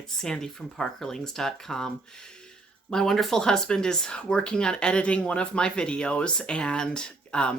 it's Sandy from parkerlings.com. My wonderful husband is working on editing one of my videos and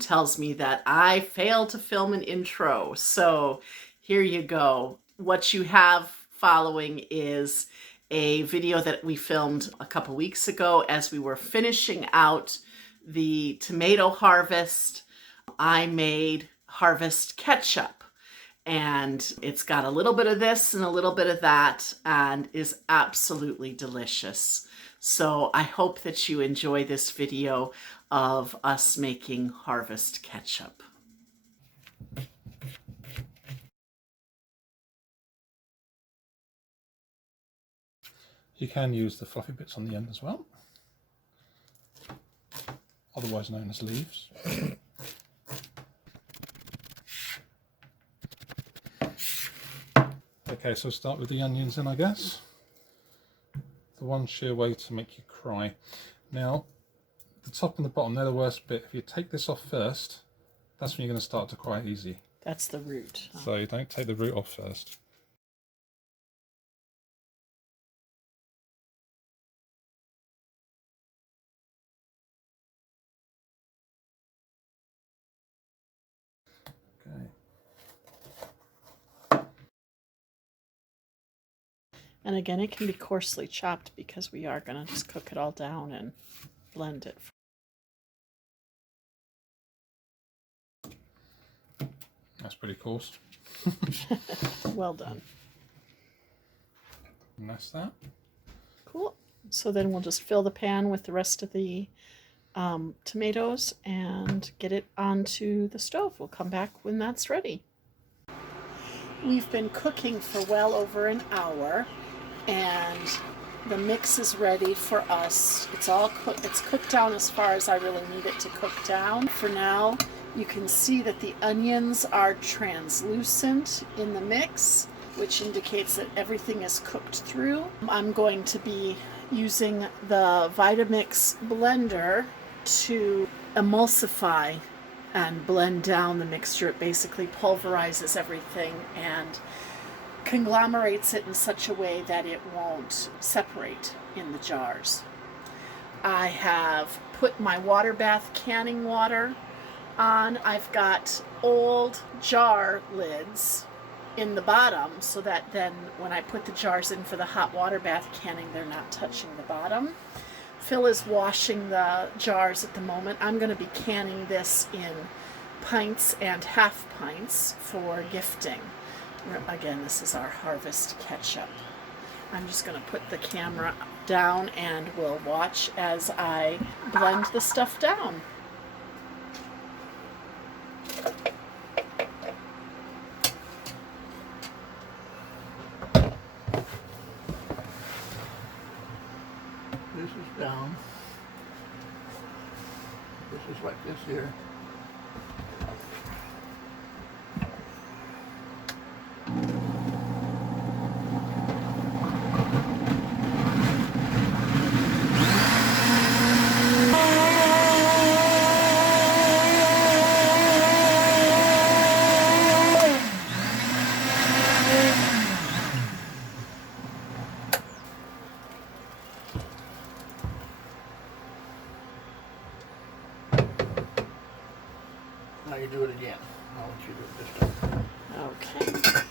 tells me that I failed to film an intro. So here you go. What you have following is a video that we filmed a couple weeks ago as we were finishing out the tomato harvest. I made harvest ketchup, and it's got a little bit of this and a little bit of that and is absolutely delicious. So I hope that you enjoy this video of us making harvest ketchup. You can use the fluffy bits on the end as well, otherwise known as leaves. Okay, so start with the onions in, I guess. The one sheer way to make you cry. Now, the top and the bottom, they're the worst bit. If you take this off first, that's when you're going to start to cry easy. That's the root. So you don't take the root off first. Okay. And again, it can be coarsely chopped because we are going to just cook it all down and blend it. That's pretty coarse. Well done. And that's that. Cool. So then we'll just fill the pan with the rest of the tomatoes and get it onto the stove. We'll come back when that's ready. We've been cooking for well over an hour, and the mix is ready for us. It's all it's cooked down as far as I really need it to cook down. For now, you can see that the onions are translucent in the mix, which indicates that everything is cooked through. I'm going to be using the Vitamix blender to emulsify and blend down the mixture. It basically pulverizes everything and conglomerates it in such a way that it won't separate in the jars. I have put my water bath canning water on. I've got old jar lids in the bottom so that then when I put the jars in for the hot water bath canning, they're not touching the bottom. Phil is washing the jars at the moment. I'm going to be canning this in pints and half pints for gifting. Again, this is our harvest ketchup. I'm just going to put the camera down and we'll watch as I blend the stuff down. This is down. This is like this here. Now you do it again. I want you to do it this time. Okay.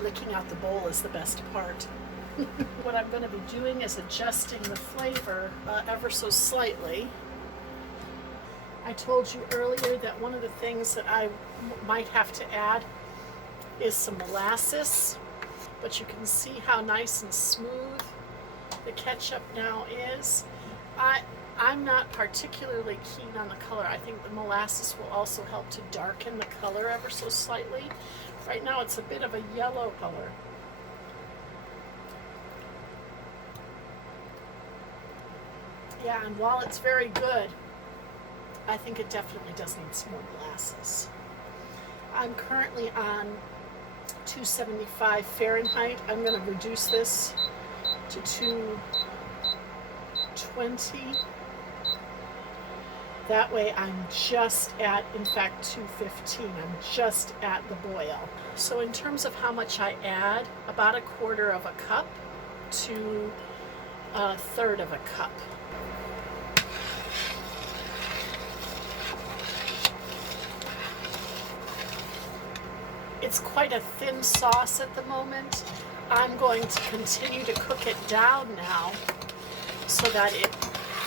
Licking out the bowl is the best part. What I'm going to be doing is adjusting the flavor ever so slightly. I told you earlier that one of the things that I might have to add is some molasses, but you can see how nice and smooth the ketchup now is. I'm not particularly keen on the color. I think the molasses will also help to darken the color ever so slightly. Right now it's a bit of a yellow color. Yeah, and while it's very good, I think it definitely does need some more molasses. I'm currently on 275 Fahrenheit. I'm going to reduce this to 220. That way I'm just at, in fact, 215. I'm just at the boil. So in terms of how much I add, about 1/4 of a cup to 1/3 of a cup. It's quite a thin sauce at the moment. I'm going to continue to cook it down now so that it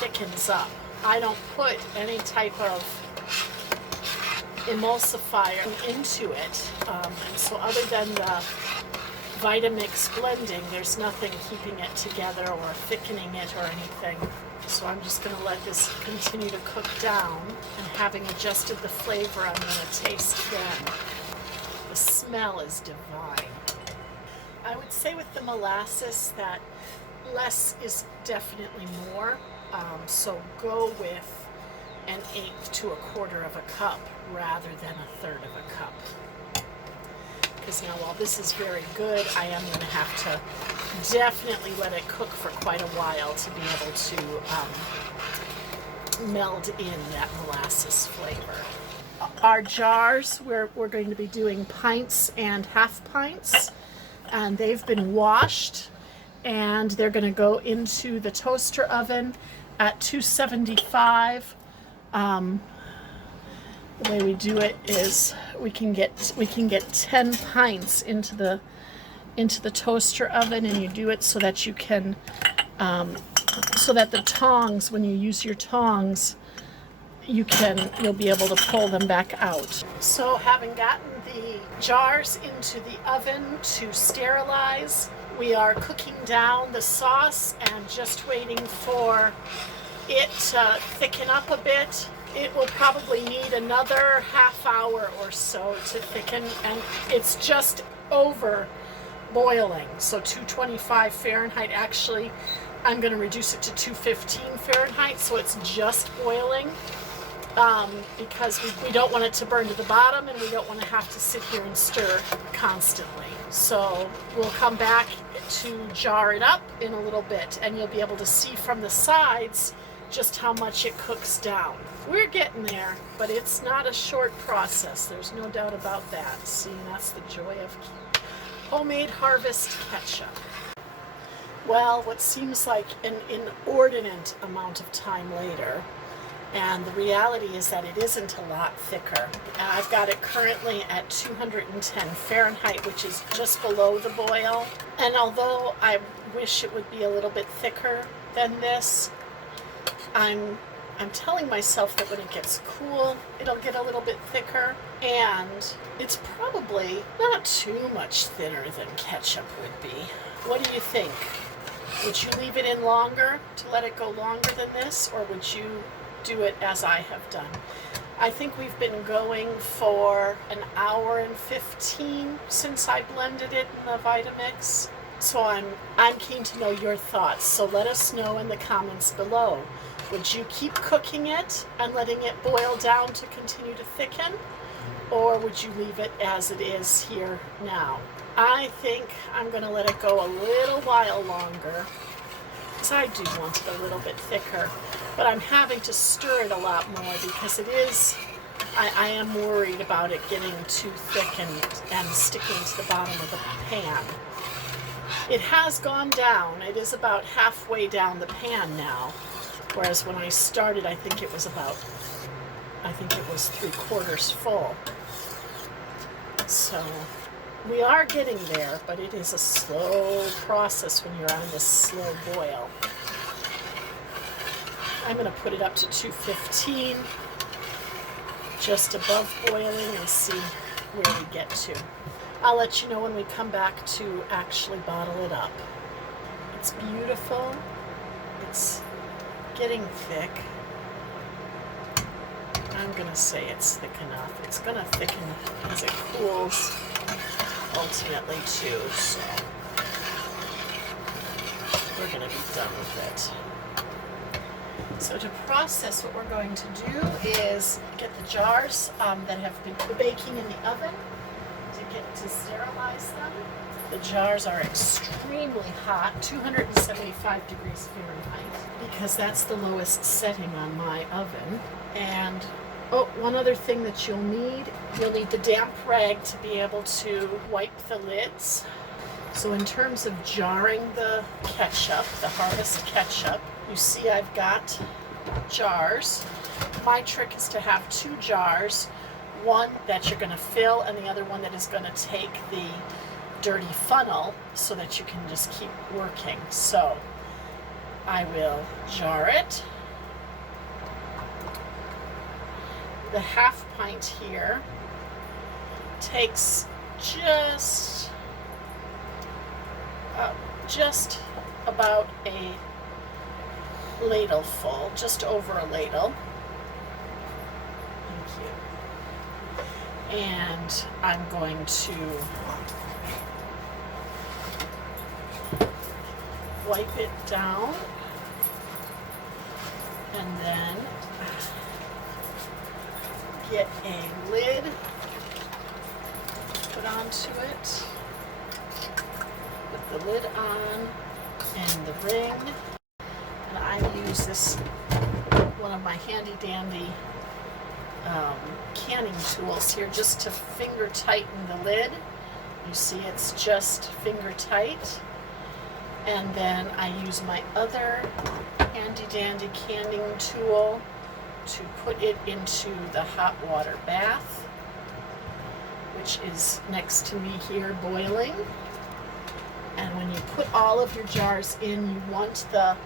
thickens up. I don't put any type of emulsifier into it. And so other than the Vitamix blending, there's nothing keeping it together or thickening it or anything. So I'm just going to let this continue to cook down, and having adjusted the flavor, I'm going to taste again. The smell is divine. I would say with the molasses that less is definitely more. So go with 1/8 to 1/4 of a cup rather than 1/3 of a cup. Because now while this is very good, I am going to have to definitely let it cook for quite a while to be able to meld in that molasses flavor. Our jars, we're going to be doing pints and half pints, and they've been washed, and they're going to go into the toaster oven at 275. The way we do it is we can get 10 pints into the toaster oven, and you do it so that you can so that the tongs, when you use your tongs, you'll be able to pull them back out. So having gotten the jars into the oven to sterilize, we are cooking down the sauce and just waiting for it to thicken up a bit. It will probably need another half hour or so to thicken, and it's just over boiling. So 225 Fahrenheit. Actually, I'm going to reduce it to 215 Fahrenheit, so it's just boiling, because we don't want it to burn to the bottom, and we don't want to have to sit here and stir constantly. So we'll come back to jar it up in a little bit, and you'll be able to see from the sides just how much it cooks down. We're getting there, but it's not a short process. There's no doubt about that. See, that's the joy of homemade harvest ketchup. Well, what seems like an inordinate amount of time later, and the reality is that it isn't a lot thicker. And I've got it currently at 210 Fahrenheit, which is just below the boil. And although I wish it would be a little bit thicker than this, I'm telling myself that when it gets cool, it'll get a little bit thicker, and it's probably not too much thinner than ketchup would be. What do you think? Would you leave it in longer to let it go longer than this, or would you do it as I have done? I think we've been going for 1 hour and 15 since I blended it in the Vitamix. So I'm keen to know your thoughts. So let us know in the comments below. Would you keep cooking it and letting it boil down to continue to thicken? Or would you leave it as it is here now? I think I'm going to let it go a little while longer, because I do want it a little bit thicker. But I'm having to stir it a lot more because it is, I am worried about it getting too thick and sticking to the bottom of the pan. It has gone down. It is about halfway down the pan now. Whereas when I started, I think it was 3/4 full. So we are getting there, but it is a slow process when you're on this slow boil. I'm going to put it up to 215, just above boiling, and see where we get to. I'll let you know when we come back to actually bottle it up. It's beautiful. It's getting thick. I'm going to say it's thick enough. It's going to thicken as it cools ultimately too, so we're going to be done with it. So to process, what we're going to do is get the jars that have been baking in the oven to sterilize them. The jars are extremely hot, 275 degrees Fahrenheit, because that's the lowest setting on my oven. And oh, one other thing that you'll need the damp rag to be able to wipe the lids. So in terms of jarring the ketchup, the Harvest ketchup, you see I've got jars. My trick is to have 2 jars, one that you're going to fill and the other one that is going to take the dirty funnel so that you can just keep working. So I will jar it. The half pint here takes just about a ladle full, just over a ladle. Thank you. And I'm going to wipe it down and then get a lid put onto it. Put the lid on and the ring. And I use this, one of my handy dandy canning tools here, just to finger tighten the lid. You see it's just finger tight. And then I use my other handy dandy canning tool to put it into the hot water bath, which is next to me here boiling. And when you put all of your jars in, you want the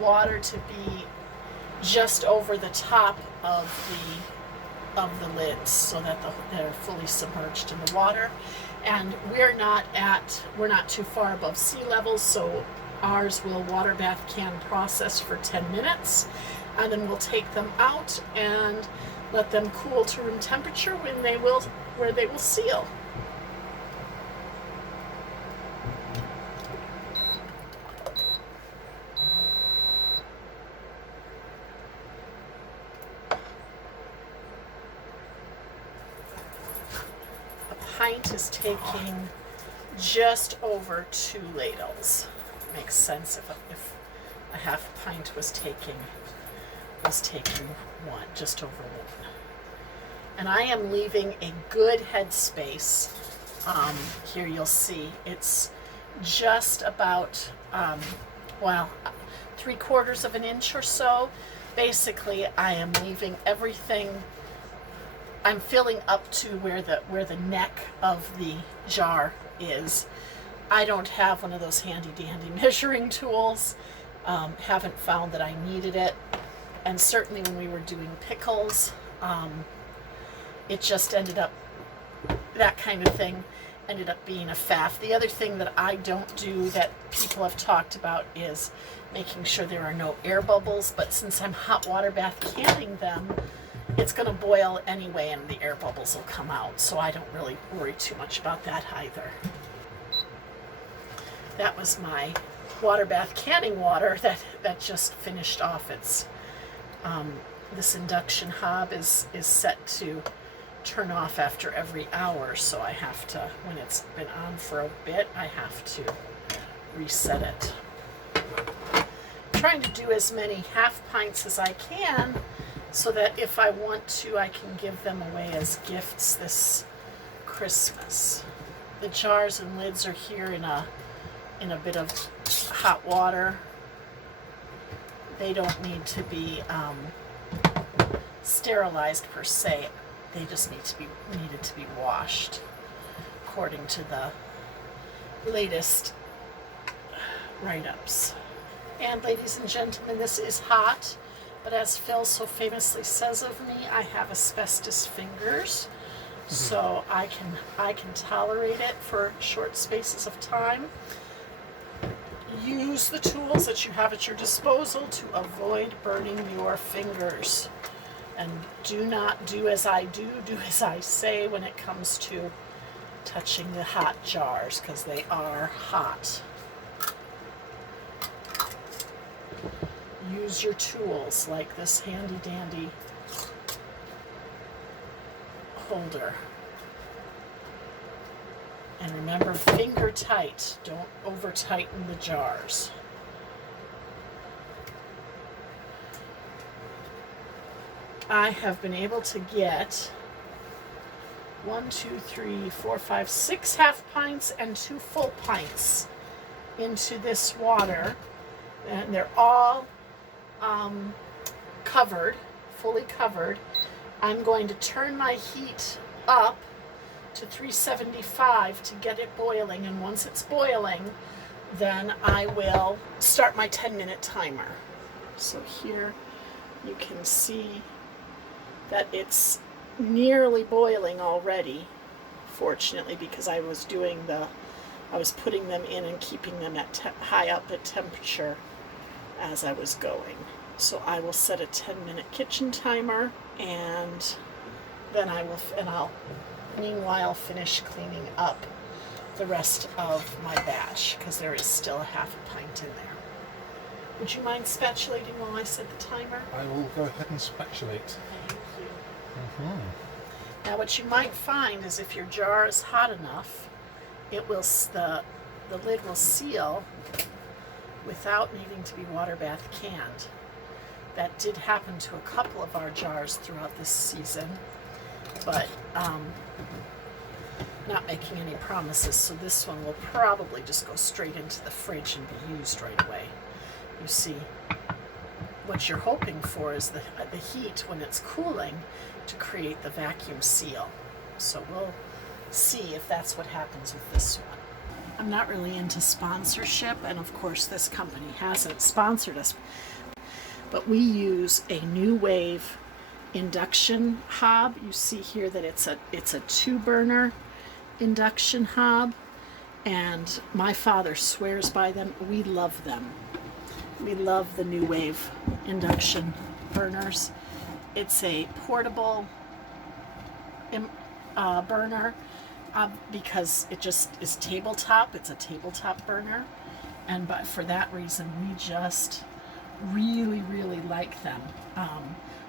water to be just over the top of the lids so that they're fully submerged in the water. And we're not too far above sea level, so ours will water bath can process for 10 minutes, and then we'll take them out and let them cool to room temperature where they will seal. Pint is taking just over 2 ladles. Makes sense if a half pint was taking one, just over 1. And I am leaving a good headspace. Here you'll see it's just about 3/4 of an inch or so. Basically, I am leaving everything. I'm filling up to where the neck of the jar is. I don't have one of those handy dandy measuring tools. Haven't found that I needed it. And certainly when we were doing pickles, it just ended up, that kind of thing ended up being a faff. The other thing that I don't do that people have talked about is making sure there are no air bubbles, but since I'm hot water bath canning them, it's going to boil anyway and the air bubbles will come out, so I don't really worry too much about that either. That was my water bath canning water that just finished off its, this induction hob is set to turn off after every hour, so I have to, when it's been on for a bit, I have to reset it. I'm trying to do as many half pints as I can, so that if I want to, I can give them away as gifts this Christmas. The jars and lids are here in a bit of hot water. They don't need to be sterilized per se. They just needed to be washed according to the latest write-ups. And ladies and gentlemen, this is hot, but as Phil so famously says of me, I have asbestos fingers, so I can tolerate it for short spaces of time. Use the tools that you have at your disposal to avoid burning your fingers. And do not do as I do as I say when it comes to touching the hot jars, because they are hot. use your tools like this handy dandy holder. And remember, finger tight. Don't over tighten the jars. I have been able to get 6 half pints and 2 full pints into this water, and they're all covered, fully covered. I'm going to turn my heat up to 375 to get it boiling, and once it's boiling, then I will start my 10-minute timer. So here you can see that it's nearly boiling already, fortunately, because I was putting them in and keeping them at high up at temperature as I was going. So I will set a 10-minute kitchen timer, and then I'll meanwhile finish cleaning up the rest of my batch, because there is still a half a pint in there. Would you mind spatulating while I set the timer? I will go ahead and spatulate. Thank you. Mm-hmm. Now what you might find is if your jar is hot enough, it will the lid will seal without needing to be water bath canned. That did happen to a couple of our jars throughout this season, but not making any promises, so this one will probably just go straight into the fridge and be used right away. You see, what you're hoping for is the heat when it's cooling to create the vacuum seal. So we'll see if that's what happens with this one. I'm not really into sponsorship, and of course this company hasn't sponsored us, but we use a New Wave induction hob. You see here that it's a 2-burner induction hob, and my father swears by them. We love them. We love the New Wave induction burners. It's a portable burner because it just is tabletop. It's a tabletop burner, and but for that reason we just really like them.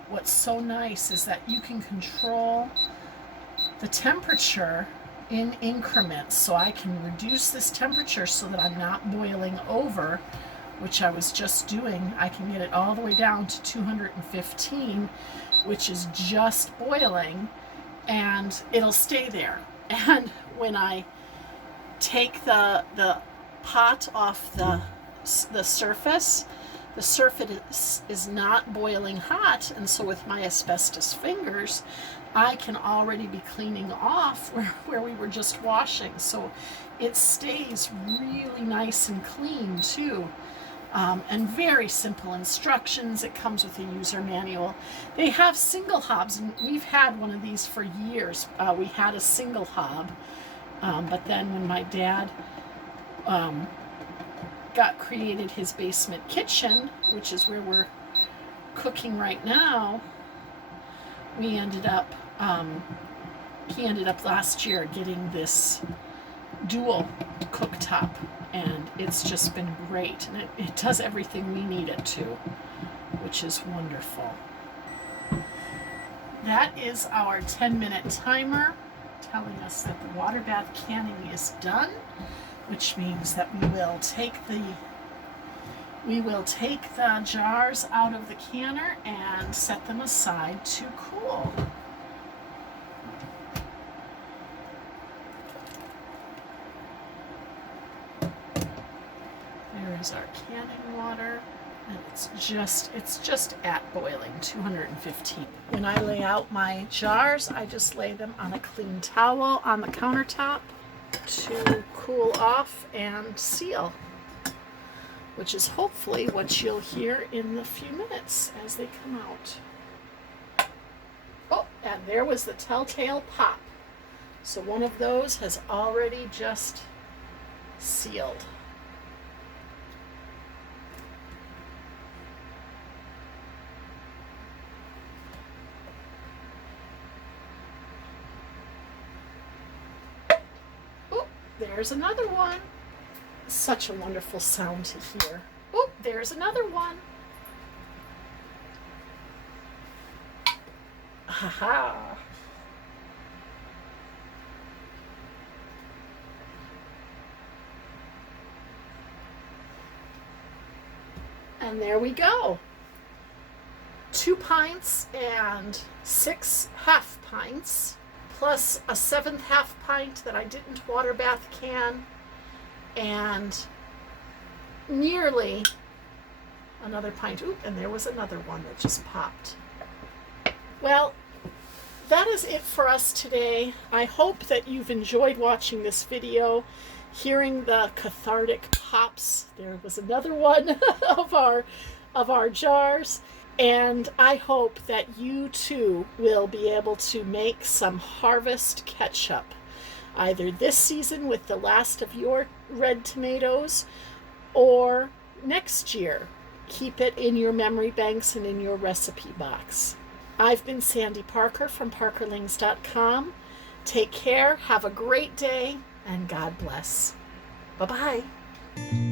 What's so nice is that you can control the temperature in increments, so I can reduce this temperature so that I'm not boiling over, which I was just doing. I can get it all the way down to 215, which is just boiling, and it'll stay there. And when I take the pot off the surface is not boiling hot, and so with my asbestos fingers I can already be cleaning off where we were just washing, so it stays really nice and clean too. And very simple instructions. It comes with a user manual. They have single hobs, and we've had one of these for years. We had a single hob, but then when my dad created his basement kitchen, which is where we're cooking right now, he ended up last year getting this dual cooktop, and it's just been great, and it does everything we need it to, which is wonderful. That is our 10-minute timer telling us that the water bath canning is done, which means that we will take the jars out of the canner and set them aside to cool. There is our canning water, and it's just at boiling, 215. When I lay out my jars, I just lay them on a clean towel on the countertop to cool off and seal, which is hopefully what you'll hear in the few minutes as they come out. Oh, and there was the telltale pop. So one of those has already just sealed. There's another one. Such a wonderful sound to hear. Oh, there's another one. Ha. And there we go. 2 pints and 6 half pints, plus a 7th half pint that I didn't water bath can, and nearly another pint. Ooh, and there was another one that just popped. Well, that is it for us today. I hope that you've enjoyed watching this video, hearing the cathartic pops. There was another one of our jars. And I hope that you too will be able to make some harvest ketchup, either this season with the last of your red tomatoes, or next year. Keep it in your memory banks and in your recipe box. I've been Sandy Parker from parkerlings.com. Take care, have a great day, and God bless. Bye-bye.